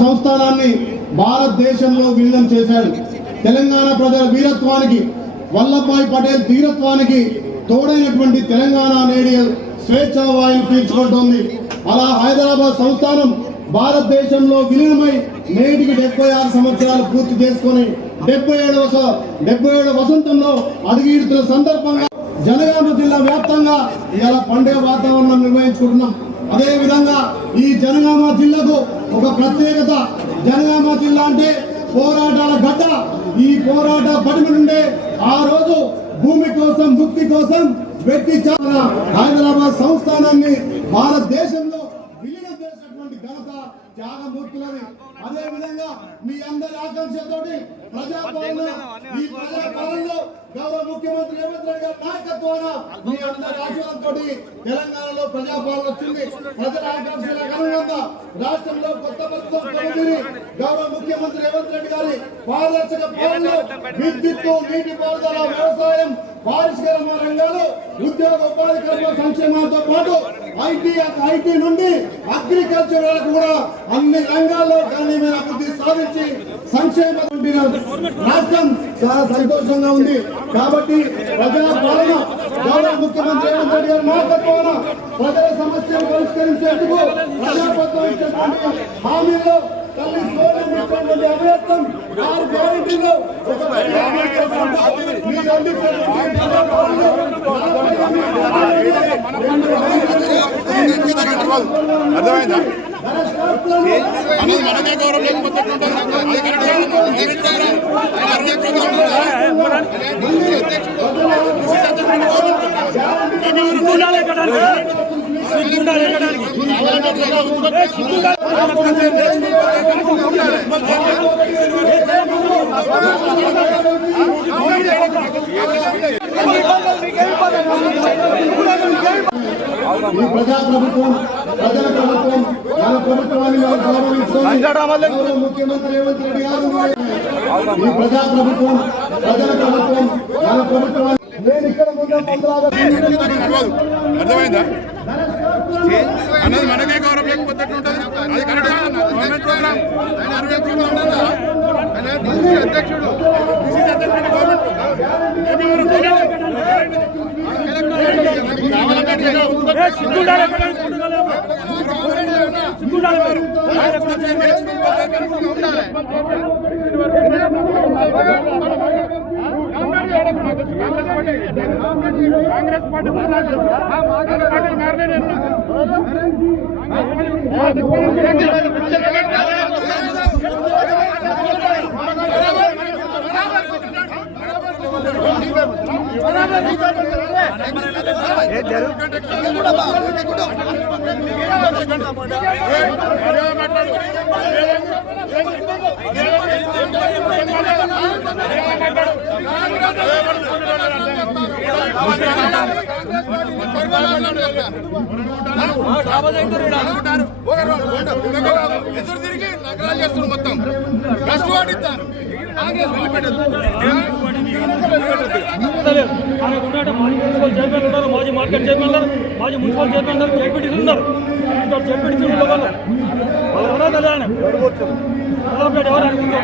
సంస్థానాన్ని భారతదేశంలో విలీనం చేశాడు. తెలంగాణ ప్రజల వీరత్వానికి, వల్లభాయ్ పటేల్ ధీరత్వానికి తోడైనటువంటి తెలంగాణ నేడి స్వేచ్ఛా వాయువు పీల్చుకుంటోంది. అలా హైదరాబాద్ సంస్థానం భారతదేశంలో విలీనమై నేటికి 76 సంవత్సరాలు పూర్తి చేసుకుని 77వ వసంతంలో అడుగుయిడుతున్న సందర్భంగా జనగామ జిల్లా వ్యాప్తంగా ఇలా పండుగ వాతావరణం నిర్వహించుకుంటున్నాం. అదే విధంగా ఈ జనగామ జిల్లాకు ఒక ప్రత్యేకత. జనగామ జిల్లా అంటే పోరాటాల గడ్డ. ఈ పోరాట పడిమ నుండే ఆ రోజు భూమి కోసం, ముక్తి కోసం వ్యక్తి హైదరాబాద్ సంస్థానాన్ని భారతదేశంలో విలీనం చేసినటువంటి ఘనత త్యాగమూర్తులని. అదే విధంగా మీ అందరి ఆకాంక్షతోటి ప్రజాపాలన, ఈ ప్రజాపాలనలో గౌరవ ముఖ్యమంత్రి రేవంత్ రెడ్డి గారి నాయకత్వాన మీ అందరి ఆశీర్వాదంతో తెలంగాణలో ప్రజాపాలన వచ్చింది. ప్రజల ఆకాంక్షల అనుగుణంగా రాష్ట్రంలో కొత్త ప్రభుత్వం కొనసాగి గౌరవ ముఖ్యమంత్రి రేవంత్ రెడ్డి గారి పారదర్శక పాలనలో విద్యుత్తు, నీటి పారుదల, వ్యవసాయం, పారిశ్రామిక రంగాలు, ఉద్యోగ ఉపాధి కల్పన సంక్షేమాలతో పాటు ఐటీ నుండి అగ్రికల్చర్ వరకు కూడా అన్ని రంగాల్లో గణనీయమైన అభివృద్ధి సాధించి సంక్షేమ రాష్ట్రం చాలా సంతోషంగా ఉంది. కాబట్టి ప్రజల పాలన గౌరవ ముఖ్యమంత్రి రేవంత్ రెడ్డి గారి నాయకత్వాన ప్రజల సమస్యలు పరిష్కరించేందుకు ప్రజాప్రభుత్వం ఇచ్చేటువంటి హామీల్లో తల్లి సోదరులు ఇచ్చినటువంటి అభ్యర్థం 6 గ్యారెంటీలో మీరు అర్థమైందా? మనకే గౌరవం లేకపోతే ఈ ప్రజాప్రభుత్వం, ప్రజల ప్రభుత్వం, మన ప్రభుత్వాన్ని గౌరవించుకోవాలి. ముఖ్యమంత్రి రేవంత్ రెడ్డి గారు ఈ ప్రజాప్రభుత్వం, ప్రజల ప్రభుత్వం, మన ప్రభుత్వాన్ని నేను ఇక్కడ అర్థమైందా? అన్నది మనకే గౌరవం లేకపోతే అది కరెక్ట్ అధ్యక్షుడు కాంగ్రెస్ పార్టీ ఎదురు తిరిగి నగరాలు చేస్తున్నారు. మొత్తం బస్సు వాడిస్తారు. కాంగ్రెస్ చైర్మన్ ఉన్నారు, మాజీ మార్కెట్ చైర్మన్ ఉన్నారు, మాజీ మున్సిపల్ చైర్మన్ ఉన్నారు, జడ్పీటీసీ ఉన్నారు. ఇక్కడ జడ్పీటీసీ వాళ్ళు ఎవరో తెలియదు. ఎవరు అనుకుంటారు